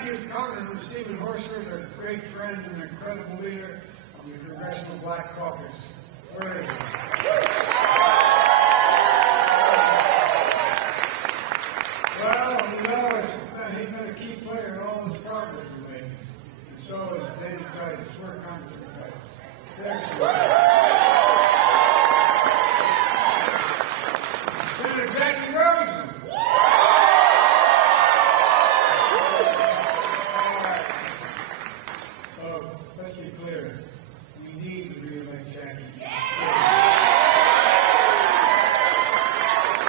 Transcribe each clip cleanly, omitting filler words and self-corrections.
thank you, Congressman Stephen Horser, a great friend and an incredible leader of the Congressional Black Caucus. Where is he? Well, you know, he's been a key player in all this progress we're making. And so is Lady Touts. We're Congressman Touts. There she is. Senator Jackie Rosen. Let's be clear. We need to re-elect Jackie.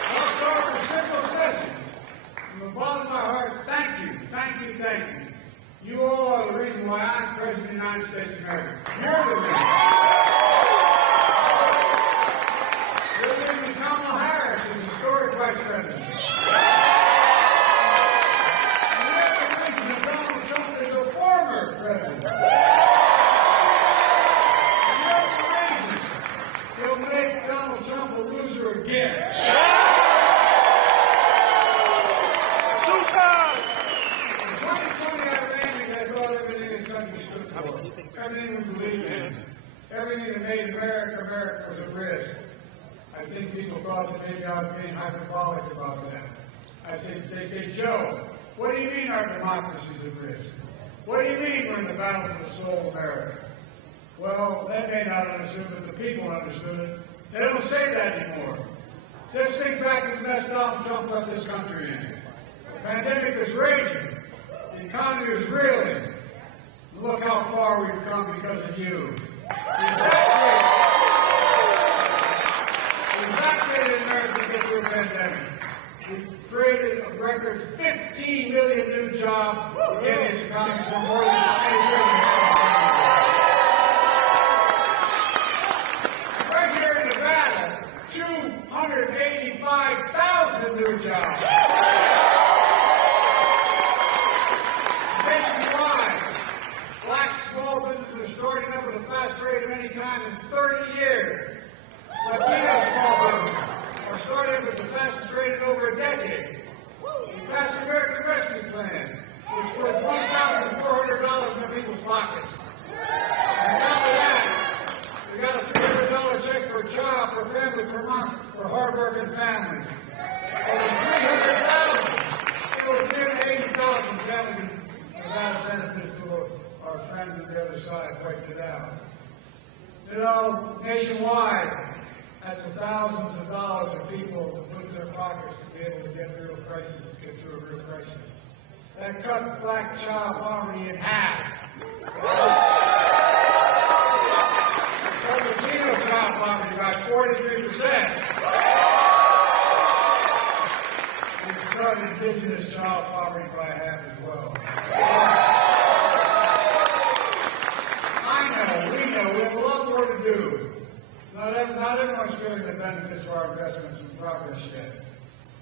I'll start with the simplest message. From the bottom of my heart, thank you, thank you, thank you. You all are the reason why I'm President of the United States of America. You're the reason. You're leaving Kamala Harris as historic Vice President. You're the reason that Donald Trump is a former president. He'll make Donald Trump a loser again. In 2020, I ran I thought everything this country stood for. Everything we believed in. Everything that made America, America was at risk. I think people thought that maybe I was being hyperbolic about that. They say, Joe, what do you mean our democracy is at risk? What do you mean we're in the battle for the soul of America? Well, they may not understand, but the people understood it. They don't say that anymore. Just think back to the mess Donald Trump left this country in. The pandemic is raging. The economy is reeling. Look how far we've come because of you. We vaccinated America to get through a pandemic. We created a record 15 million new jobs to get this economy from more than 90 million. Right here in Nevada, 285,000 new jobs. Nationwide, black small businesses are starting up at the fast rate of any time in 30 years. Latino small businesses are starting up at the fastest rate in over a decade. We passed the American Rescue Plan, which puts $1,400 in people's pockets. On top of that, we got a $300 check per child, per family, per month for hardworking families. Over 300,000. It was nearly 80,000 families in Nevada benefits to our friends on the other side pointed out. You know, nationwide, that's thousands of dollars for people to put in their pockets to be able to get through a real crisis. That cut black child poverty in half. Cut Latino child poverty by 43%. And cut indigenous child poverty by half as well. We know, we have a lot more to do. Not everyone's feeling the benefits of our investments and progress yet.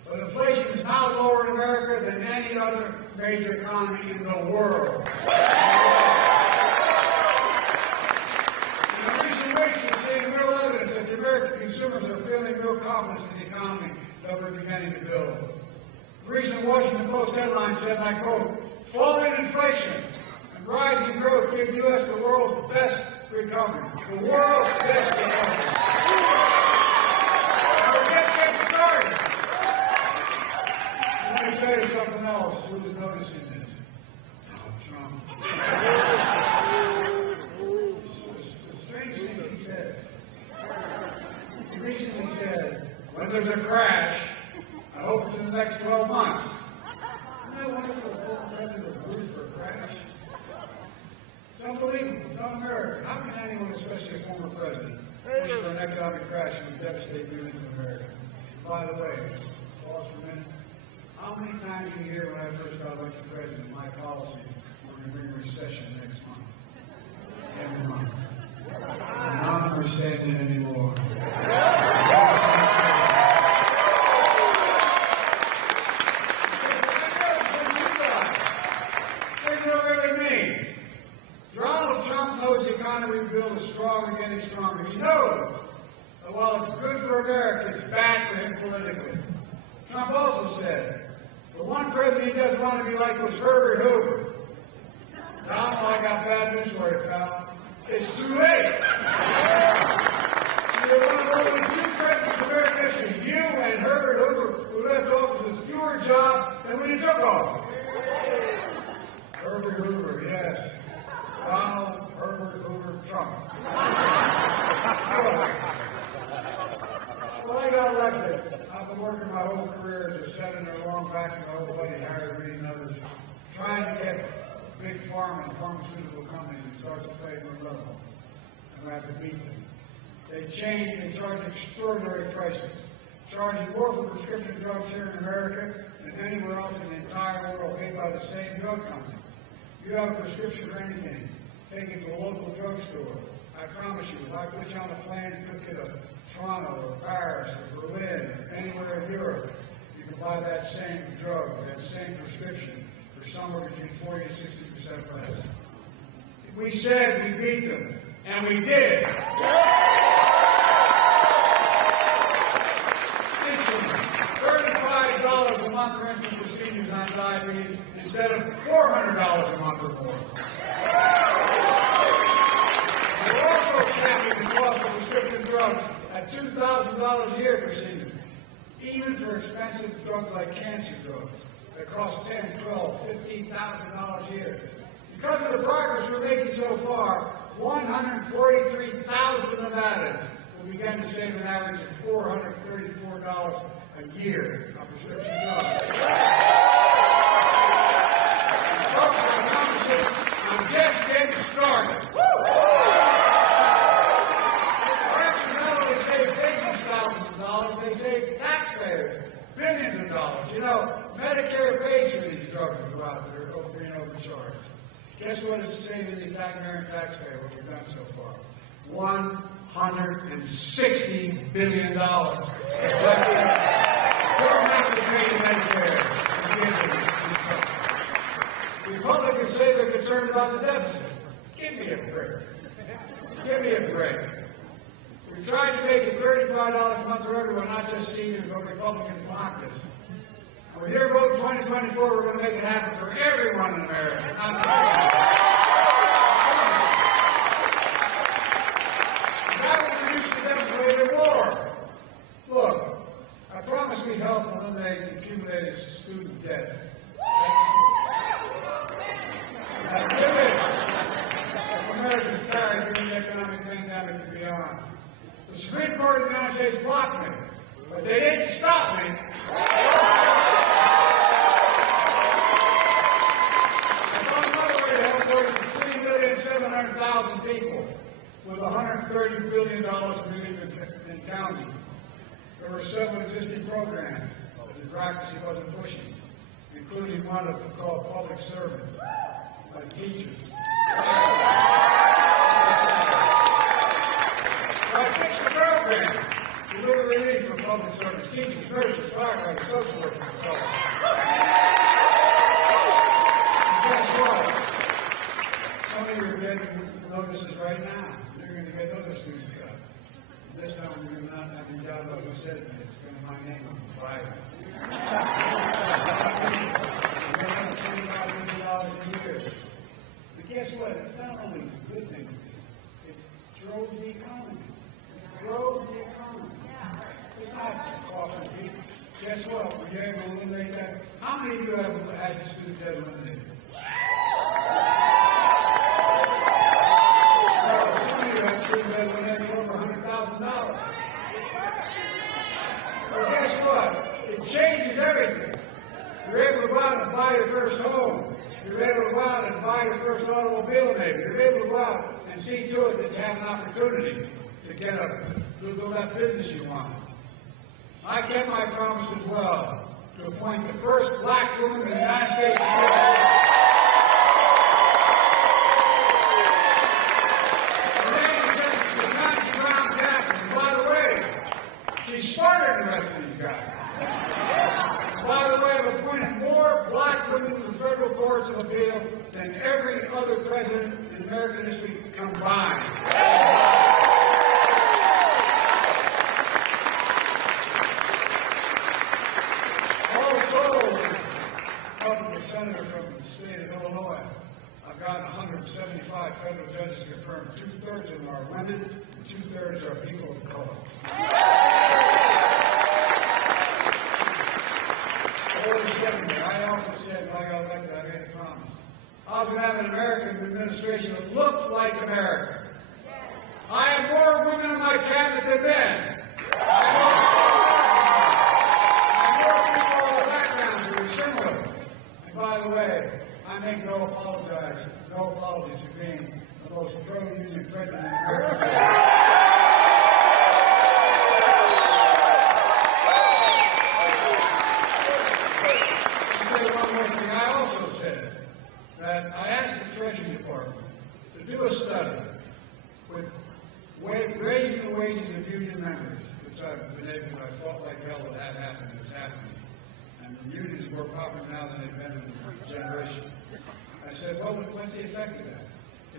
But inflation is now lower in America than any other major economy in the world. In recent weeks, we're seeing real evidence that the American consumers are feeling real confidence in the economy that we're beginning to build. The recent Washington Post headline said, and I quote, "Falling inflation and rising growth give U.S. the world's best recovery." The world's best recovery. Now we're just getting started. Let me tell you something else. Who is noticing this? Donald Trump. The strange things he says. He recently said, when there's a crash, I hope it's in the next 12 months. Isn't that wonderful? President of Bruce for a crash? It's unbelievable. It's un-American. How can anyone, especially a former president, wish for an economic crash that would devastate millions of Americans? By the way, pause for a minute. How many times did you hear when I first got elected president, my policy, we're going to bring a recession next month? Every month. None are saying it anymore. Donald Trump knows the economy we build is strong and getting stronger. He knows that while it's good for America, it's bad for him politically. Trump also said, the one president he doesn't want to be like was Herbert Hoover. Donald, I got bad news for you, pal. It's too late. You're one of only two presidents of American history, you and Herbert Hoover, who left office with fewer jobs than when you took office. Herbert Hoover, yes. Donald Herbert Hoover Trump. Well, I got elected. I've been working my whole career as a senator, along back to my old buddy Harry Reid and others, trying to get big pharma and pharmaceutical companies to start to pay more level. And I have to beat them. They charge extraordinary prices, charging more for prescription drugs here in America than anywhere else in the entire world, paid by the same drug company. You have a prescription for anything, take it to a local drugstore. I promise you, if I put you on a plane and took you to Toronto or Paris or Berlin or anywhere in Europe, you can buy that same drug, that same prescription for somewhere between 40 and 60% less. We said we beat them, and we did. $35 a month, for instance, for seniors on diabetes instead of $400 a month or more. We're also capping the cost of prescription drugs at $2,000 a year for seniors, even for expensive drugs like cancer drugs that cost $10,000, $12,000, $15,000 a year. Because of the progress we're making so far, 143,000 Nevadans will begin to save an average of $434 a year on prescription drugs. Folks, I promise you, I'm just getting started. Our actions not only save patients thousands of dollars, they save taxpayers billions of dollars. You know, Medicare pays for these drugs that go out that are being overcharged. Guess what it's saving the American taxpayer, what we've done so far? $160 billion. Don't have to pay Medicare. The Republicans say they're concerned about the deficit. Give me a break. Give me a break. We tried to make it $35 a month for everyone, not just seniors, but Republicans blocked us. We're here voting 2024, we're going to make it happen for everyone in America. That will reduce the deficit even more. Look, I promise we help eliminate accumulated student debt. Americans carried during the economic pandemic and beyond. The Supreme Court of the United States blocked me, but they didn't stop me. People with $130 billion in relief in county. There were several existing programs that the bureaucracy wasn't pushing, including one called public servants, like teachers. So I fixed the program to deliver relief for public service, teachers, nurses, firefighters, social workers, and so on. And guess what? Some of you are getting notices right now. You're going to get another student cut. And this time you're not having a job like who said it. It's going to be my name on the flyer. You're going to $25 million a year. But guess what? It's not only a good thing. It drove the economy. It drove the economy. It's not costing people. Guess what? Were you able to eliminate that? How many of you have had student debt eliminated? Well, guess what? It changes everything. You're able to go out and buy your first home. You're able to go out and buy your first automobile, maybe. You're able to go out and see to it that you have an opportunity to build that business you want. I kept my promise as well to appoint the first black woman in the United States. She's smarter than the rest of these guys. By the way, I've appointed more black women to the federal courts of appeal than every other president in American history combined. Also, Republican senator from the state of Illinois, I've got 100 175 federal judges confirmed 2/3 of them are women and 2/3 are people of color. I also said when I got elected, I made a promise. I was going to have an American administration that looked like America. I have more women in my cabinet than men. I have more people of all backgrounds who are similar. And by the way, I make no apologies for being the most pro-union president in America. That I asked the Treasury Department to do a study with raising the wages of union members, which I've been able to, I fought like hell that that happened, it's happening. And the unions are more popular now than they've been in a generation. I said, well, what's the effect of that?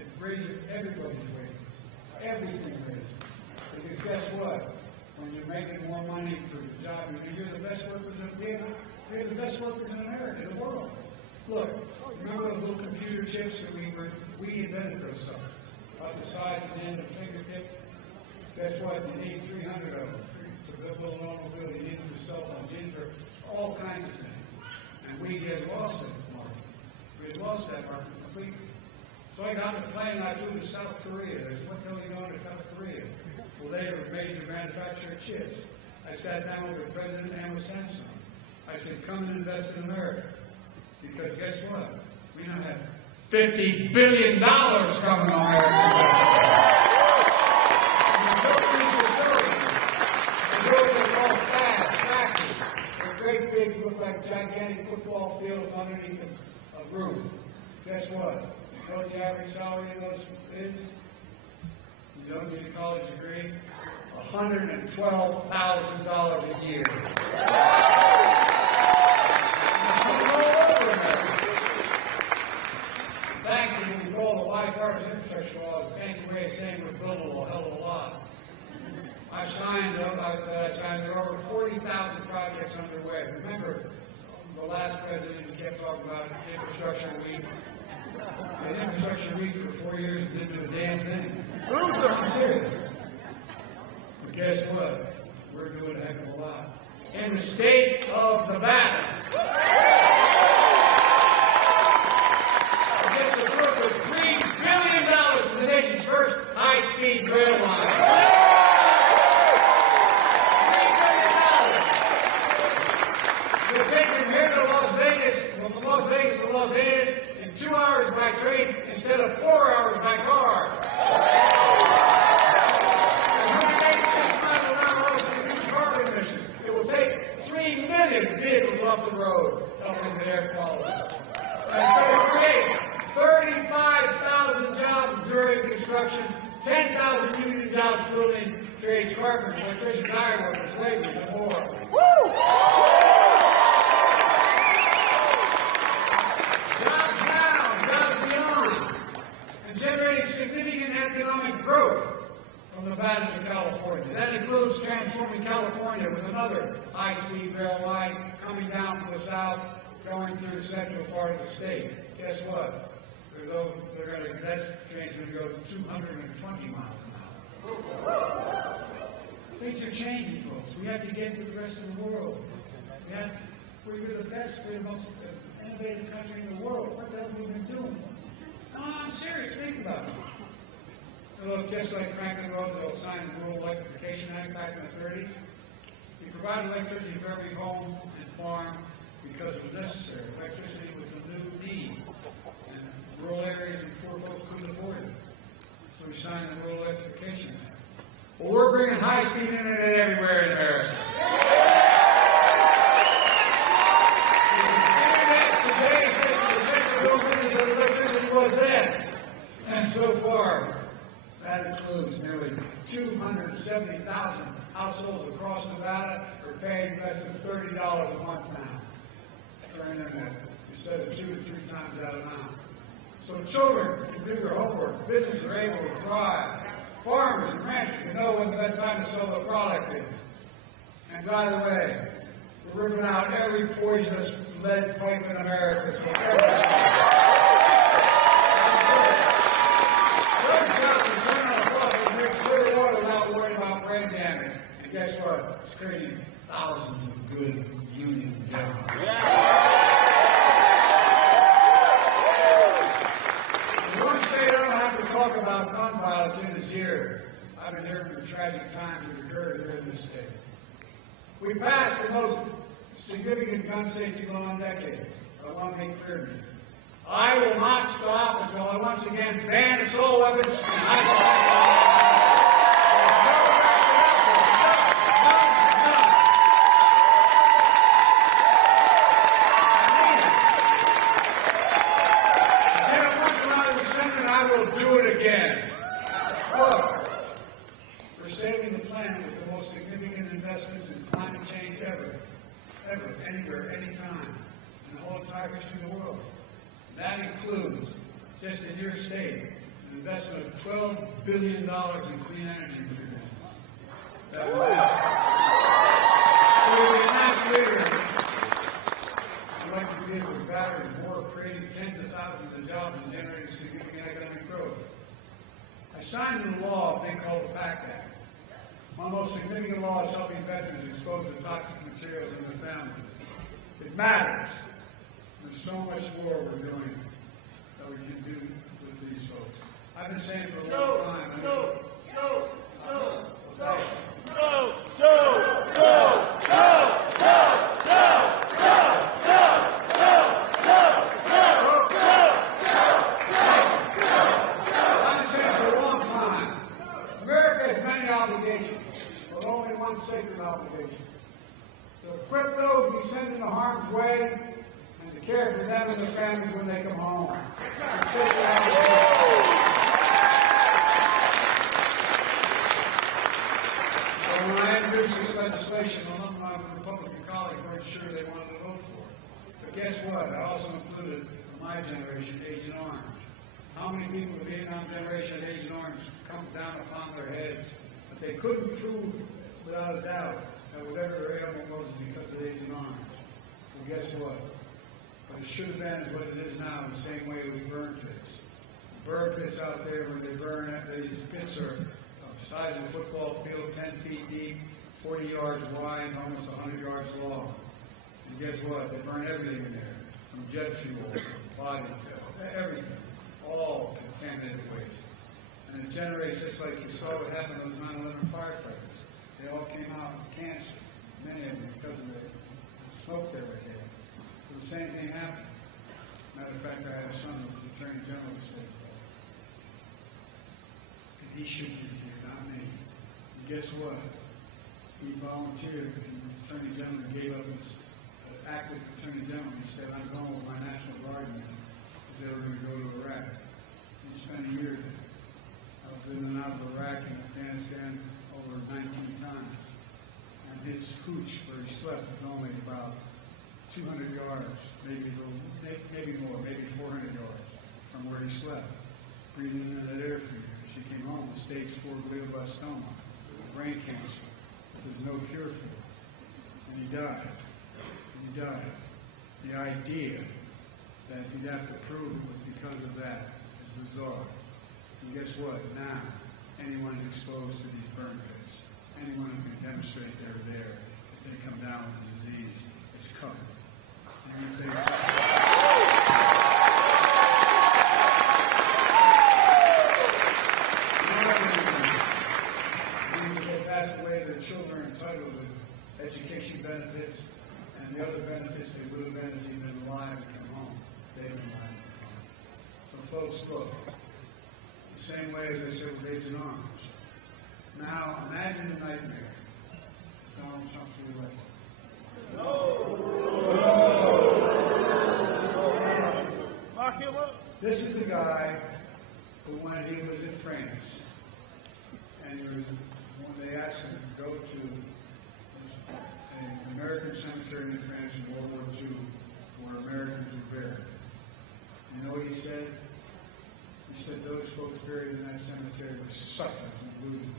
It raises everybody's wages. Everything raises. Because guess what? When you're making more money for the job, you're the best workers we're the best workers in America, in the world. Look, remember those little computer chips that we invented those stuff? About the size of the end of a fingertip? Guess what? You need 300 of them to build an automobile. You need them for cell phones. You need them for all kinds of things. And we had lost that market. We had lost that market completely. So I got on a plane and I flew to South Korea. They said, what the hell are you going to South Korea? Well, they were a major manufacturer of chips. I sat down with the president and with Samsung. I said, come and invest in America. Because guess what? We now have $50 billion coming to America. We built these facilities. We built what they call fabs, factories. They're great big, look like gigantic football fields underneath a roof. Guess what? You know what the average salary of those is? You don't need a college degree? $112,000 a year. Thanks to what we call the bipartisan infrastructure law, a fancy way of saying we're building a hell of a lot. I signed there are over 40,000 projects underway. Remember, the last president, he kept talking about infrastructure week. An infrastructure week for 4 years and didn't do a damn thing. I'm serious. But guess what? We're doing a heck of a lot. In the state of Nevada, against the worth of $3 billion for the nation's first high-speed rail line. $3 billion. We'll take from here to Las Vegas, well, from Las Vegas to Los Angeles in 2 hours by train instead of 4 hours by car. Vehicles off the road, helping the air quality. And it's going to create 35,000 jobs during construction, 10,000 union jobs building trades, carpenters, electricians, iron workers, laborers, and more. Woo! Jobs now, jobs beyond, and generating significant economic growth from Nevada to California. That includes transforming California with another high-speed rail line coming down from the south, going through the central part of the state. Guess what? That train's going to go 220 miles an hour. Things are changing, folks. We have to get with the rest of the world. We're the best, we're the most innovative country in the world. What the hell have we been doing? No, I'm serious. Think about it. Look, just like Franklin Roosevelt signed the Rural Electrification Act back in the 30s, he provided electricity for every home and farm because it was necessary. Electricity was a new need, and rural areas and poor folks couldn't afford it. So we signed the Rural Electrification Act. Well, we're bringing high-speed internet everywhere in America. Internet today is just the central business of electricity was then. And so far, that includes nearly 270,000 households across Nevada are paying less than $30 a month now for internet instead of 2 to 3 times that amount. So children can do their homework, businesses are able to thrive, farmers and ranchers can know when the best time to sell their product is. And by the way, we're ripping out every poisonous lead pipe in America. So And guess what? It's creating thousands of good union jobs. In one state I don't have to talk about gun violence in this year. I've been hearing the tragic times that occurred here in this state. We passed the most significant gun safety law in decades. I want to make clear to you. I will not stop until I once again ban assault weapons and high-profile. Do it again. Look, we're saving the planet with the most significant investments in climate change ever, anywhere, anytime, in the whole entire history of the world. That includes, just in your state, an investment of $12 billion in clean energy improvements. That was it. So we'll be a mass leader. Electric vehicles, batteries, more, creating tens of thousands of jobs and generating significant economic growth. I signed into law a thing called the PACT Act. One of the most significant laws helping veterans exposed to toxic materials in their families. It matters. There's so much more we're doing that we can do with these folks. I've been saying for a long time. But only one sacred obligation. To equip those we send into harm's way and to care for them and their families when they come home. It's a sacred obligation. So when I introduced this legislation, alumni of the Republican College weren't sure they wanted to vote for it. But guess what? I also included my generation, Agent Orange. How many people of the Vietnam generation, Agent Orange, come down upon their heads? They couldn't prove without a doubt that whatever their ailment was because of Agent Orange. Well, guess what? What it should have been is what it is now, the same way we burn pits. Burn pits out there, when they burn, these pits are of the size of a football field, 10 feet deep, 40 yards wide, almost 100 yards long. And guess what? They burn everything in there, from jet fuel, body, everything, all contaminated waste. And it generates, just like you saw what happened to those 9/11 firefighters. They all came out with cancer, many of them because of the smoke they were getting. But the same thing happened. Matter of fact, I had a son who was the Attorney General of the state. And he should be here, not me. And guess what? He volunteered, and the Attorney General gave up his active Attorney General. He said, I'm going with my National Guard men because they were going to go to Iraq. He spent a year there. I was in and out of Iraq and Afghanistan over 19 times. And his hooch, where he slept, was only about 200 yards, maybe more, maybe 400 yards from where he slept, breathing in that air for years. She came home with stage 4 glioblastoma, brain cancer. There's no cure for it. And he died. He died. The idea that he'd have to prove it was because of that is bizarre. And guess what? Now, anyone exposed to these burn pits, anyone who can demonstrate they're there, if they come down with a disease, it's covered. And you think, if they pass away, their children are entitled to education benefits and the other benefits they would have had if they'd been alive and come home. They've been alive and come home. So folks, look. The same way as I said with Agent Orange. Now, imagine the nightmare. Donald Trump's reelected. No! This is the guy who, when he was in France, and when they asked him to go to an American cemetery in France in World War II, where Americans were buried, you know what he said? He said those folks buried in that cemetery were suckers and losers.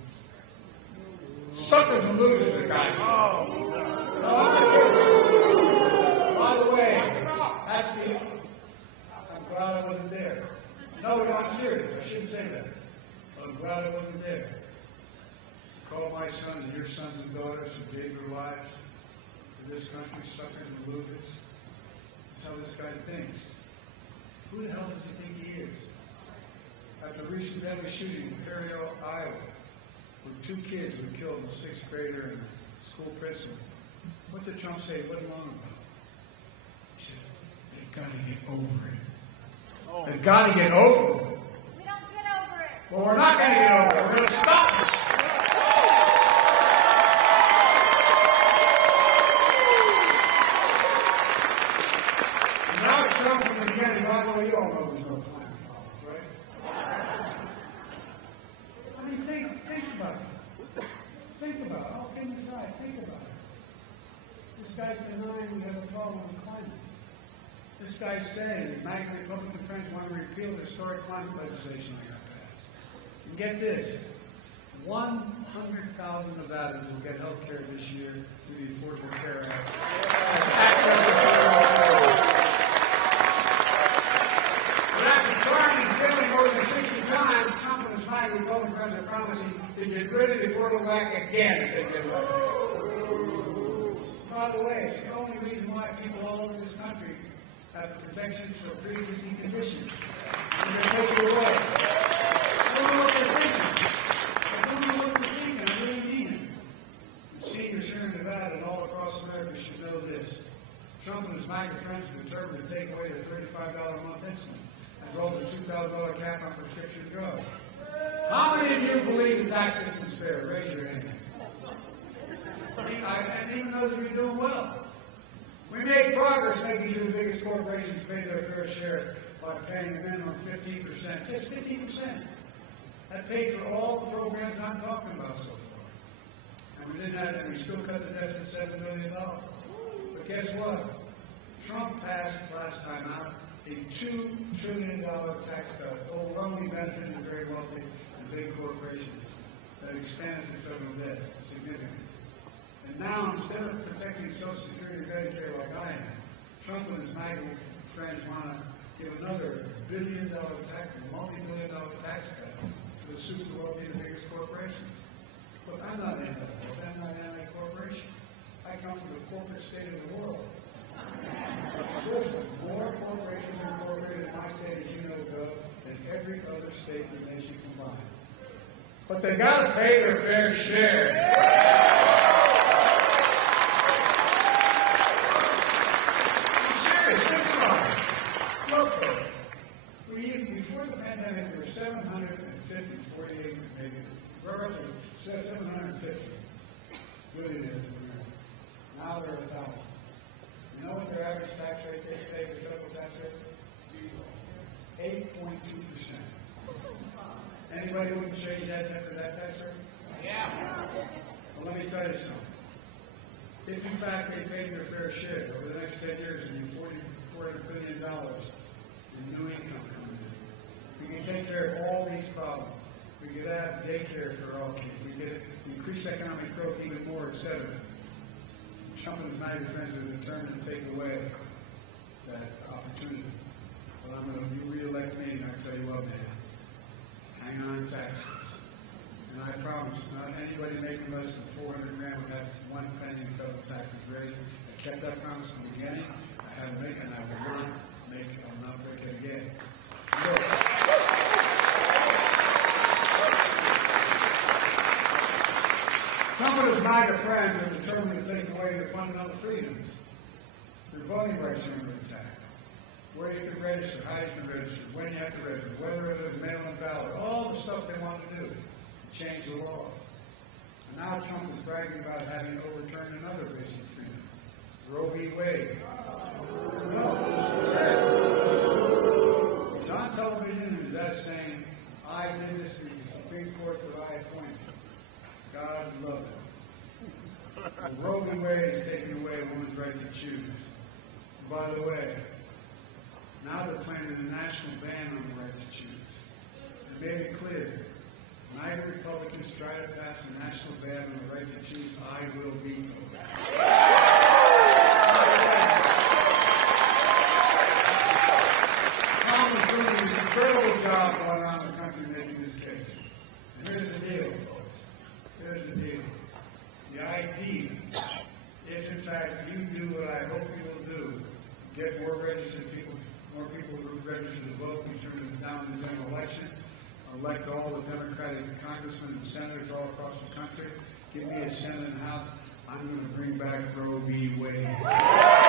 Suckers and losers, the guy said. By the way, that's the... I'm glad I wasn't there. No, I'm serious. I shouldn't say that. But I'm glad I wasn't there. call my sons and your sons and daughters who gave their lives for this country, suckers and losers. That's how this guy thinks. Who the hell does he think he is? After the recent deadly shooting in Perry, Iowa, where 2 kids were killed and a 6th grader in a school prison, what did Trump say? What wrong about it? He said, they've got to get over it. Oh. They've got to get over it. We don't get over it. Well, we're not going to get over it. We're going to stop it. And now it's Trump from the beginning. By the way, you all know there's no climate problems, right? I mean, think about it. Think about it. All kidding aside, think about it. This guy's denying we have a problem with climate. This guy's saying that MAGA Republican friends want to repeal the historic climate legislation I got passed. And get this, 100,000 Nevadans will get health care this year through the Affordable Care Act. But after trying and failing more than 60 times, Trump and his MAGA Republican friends are promising to get rid of the Affordable Act again if they get elected. By the way, it's the only reason why people all over this country have protections for pre-existing conditions. And they're taken away. I don't know what they're thinking. I don't know what they're thinking. I really mean it. And seniors here in Nevada and all across America should know this. Trump and his MAGA friends are determined to take away the $35 a month insulin, as well as the $2,000 cap on prescription drugs. How many of you believe the tax system is fair? Raise your hand. And even those of you doing well. We made progress making sure the biggest corporations pay their fair share by paying a minimum 15%. Just 15%. That paid for all the programs I'm talking about so far. And we didn't have, and we still cut the deficit $7 billion. But guess what? Trump passed last time out a $2 trillion tax cut, overwhelmingly benefiting the very wealthy and big corporations that expanded the federal debt significantly. And now, instead of protecting Social Security and Medicare like I am, Trump and his MAGA friends want to give another billion-dollar tax, multi-billion-dollar tax cut to the super wealthy and the biggest corporations. But I'm not anti-wealth. I'm not anti-corporation. I come from the corporate state of the world. Seriously, more corporations are incorporated in my state, as you know, Doug, than every other state in the nation combined. But they got to pay their fair share. Before the pandemic, there were 750, maybe, roughly 750 billionaires in America. Now there are 1,000. You know what their average tax rate is today, the federal tax rate? 8.2%. Anybody wouldn't change that for that tax rate? Yeah. Well, let me tell you something. If in fact they paid their fair share over the next 10 years, it'd be $400 billion in new income coming in. We can take care of all these problems. We could have daycare for all kids. We could increase economic growth even more, etc. Trump and his MAGA friends are determined to take away that opportunity. But I'm going to re-elect me, and I'll tell you what, man. Hang on to taxes. And I promise, not anybody making less than $400 grand would have 1 penny in federal taxes raised. I kept that promise from the beginning. I haven't made it, and I will not make it. I will not break it again. Look. Some of his MAGA friends are determined to take away your fundamental freedoms. Your voting rights are under attack. Where you can register, how you can register, when you have to register, whether it is mail-in ballot, all the stuff they want to do to change the law. And now Trump is bragging about having overturned another basic freedom, Roe v. Wade. No, he's on television and he's saying, I did this to the Supreme Court that I appointed. God love it. Roe v. Wade is taking away a woman's right to choose. And by the way, now they're planning a national ban on the right to choose. They made it clear. MAGA Republicans try to pass a national ban on the right to choose. I will veto that. Trump is doing an incredible job going around the country making this case. And here's the deal, folks. Here's the deal. idea, if in fact you do what I hope you will do, get more registered people, more people registered to vote, we turn it down in the general election, elect all the Democratic congressmen and senators all across the country, give me a Senate and House, I'm going to bring back Roe v. Wade.